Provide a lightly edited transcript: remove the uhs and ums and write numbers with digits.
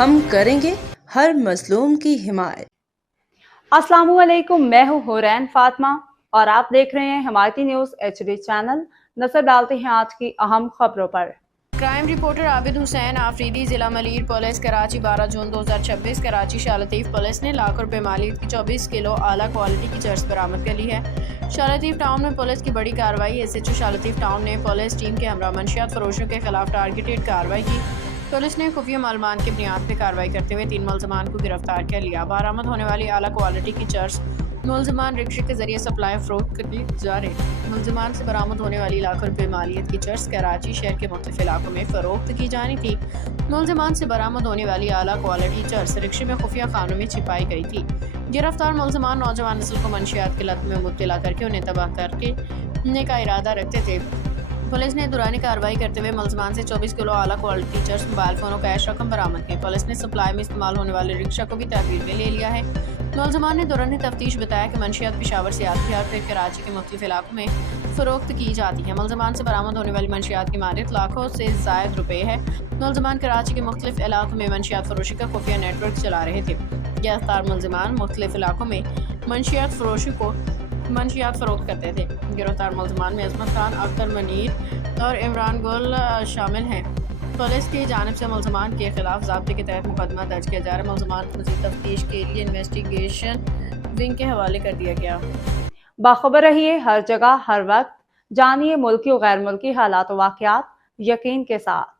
हम करेंगे हर मजलूम की हिमायत। अस्सलामुअलैकुम, मैं हूँ हुरैन फातिमा और आप देख रहे हैं हिमायती न्यूज़ HD चैनल। नजर डालते हैं आज की अहम खबरों पर। क्राइम रिपोर्टर आबिद हुसैन आफरीदी, जिला मलीर पुलिस, कराची। 12 जून 2026 कराची शाह लतीफ पुलिस ने लाख रुपए मालियत की 24 किलो आला क्वालिटी की चर्स बरामद कर ली है। शाह लतीफ टाउन में पुलिस की बड़ी कार्रवाई। SHO शाह लतीफ टाउन ने पुलिस टीम के हमरा मंशियात फरोशों के खिलाफ टारगेटेड कार्रवाई की। पुलिस ने खुफिया मालूमात की बुनियाद पर कार्रवाई करते हुए 3 मुलजमान को गिरफ्तार कर लिया। बरामद होने वाली आला क्वालिटी की चर्स मुलजमान रिक्शे के जरिए सप्लाई फरोख्त करने जा रहे। मुलजमान से बरामद होने वाली लाखों रुपए मालियत की चर्स कराची शहर के मुख्तलिफ इलाकों में फरोख्त की जानी थी। मुलजमान से बरामद होने वाली आला क्वालिटी चर्स रिक्शे में खुफिया खानों में छिपाई गई थी। गिरफ्तार मुलजमान नौजवान नस्ल को मंशियात की लत में मुब्तला करके उन्हें तबाह करने का इरादा रखते थे। पुलिस ने दौरानी कार्रवाई करते हुए मुलजमान से 24 किलो आला क्वालिटी चर्स, मोबाइल फोन और कैश रकम बरामद की। पुलिस ने सप्लाई में इस्तेमाल होने वाले रिक्शा को भी तहवील में ले लिया है। मुलजमान ने दौरानी तफ्तीश बताया कि मंशियात पेशावर से आती है और फिर कराची के मुख्तलिफ इलाकों में फरोख्त की जाती है। मुलजमान से बरामद होने वाली मंशियात की मालियत लाखों से जायद रुपए है। मुलजमान कराची के मुख्तलिफ इलाकों में मंशियात फरोशी का खुफिया नेटवर्क चला रहे थे। गिरफ्तार मुलजमान मुख्तलिफ इलाकों में मंशियात फरोख्त करते थे। गिरफ्तार मुलजमान में अजमत खान, अख्तर मनीर और इमरान गुल शामिल हैं। पुलिस की जानिब से मुलजमान के खिलाफ ज़ाब्ते के तहत मुकदमा दर्ज किया जा रहा है। मुलजमान को मज़ीद तफ्तीश के लिए इन्वेस्टिगेशन विंग के हवाले कर दिया गया। बाखबर रहिए हर जगह हर वक्त, जानिए मुल्की और गैर मुल्की हालात व वाक़यात यकीन के साथ।